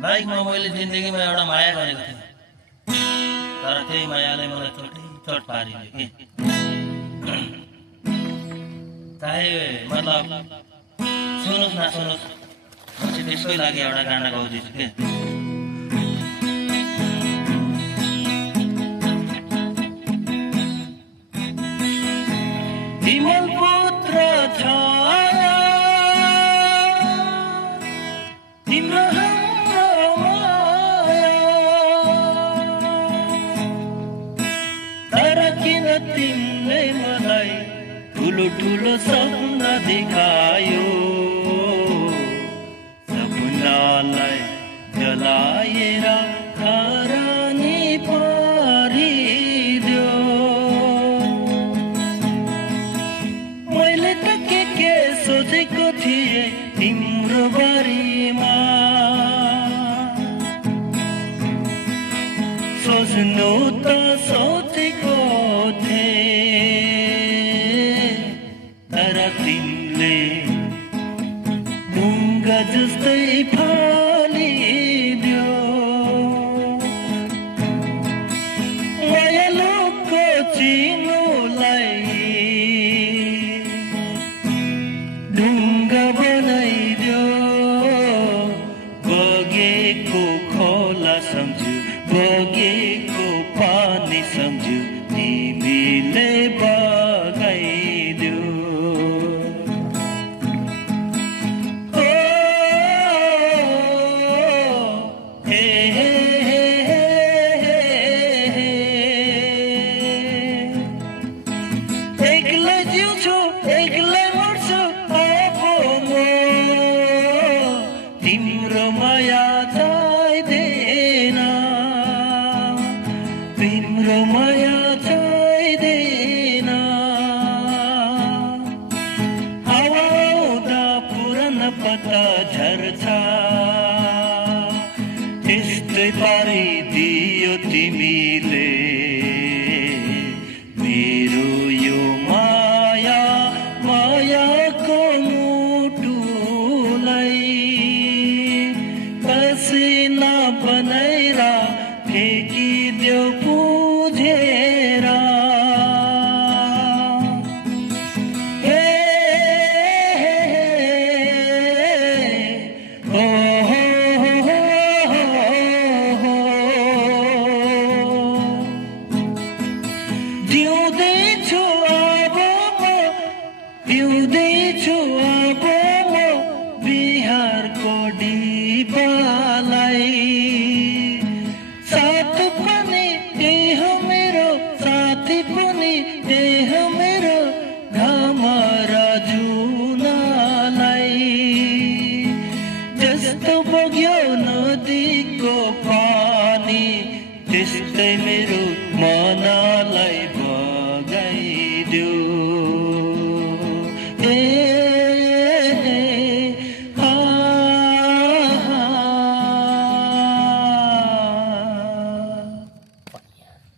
बाइकमा मैले जिन्दगीमा एउटा माया गरेको थिएँ, तर त्यही मायाले मलाई चोट पारिदियो कि चाहे मतलब सुनुस् नसुनुस् म चाहिँ त्यसकै लागि एउटा गाना गाउँदैछु के। हिमल पुत्र छाया तिम्रो तर किन तिमीले मलाई ठुलो ठुलो सपना देखायो, सपनालाई जलाएर खरानी पारिदियो। मैले त के सोचेको थिएँ तिम्रो बारेमा, सोच्नु त सोचेको थिएँ, तर तिमीले ढुङ्गा जस्तै फालिदियो। मायालुको चिनोलाई ढुङ्गा बनाइदियो, बगेको खोला सम्झु बगेको पानी सम्झु तिमीले बगाइदियो। ओ हे हे हे एक्लै जिउँछु एक्लै मर्छु अब म, तिम्रो माया चाहिँदैन, तिम्रो माया चाहिँदैन। हावा आउँदा पुरानो पत्ता झर्छ, त्यस्तै पारिदियो तिमीले मेरो यो माया मायाको मुटुलाई। पसिना बनाएर फ्याँकिदियो पुझेर। हे हो जिउँदैछु अब म, पिउँदैछु अब म बिहारको डिबालाई। साथ पनि त्यही हो मेरो, साथी पनि त्यही हो मेरो, घाम र जुनालाई। जस्तो बग्यो नदीको पानी त्यस्तै मेरो मन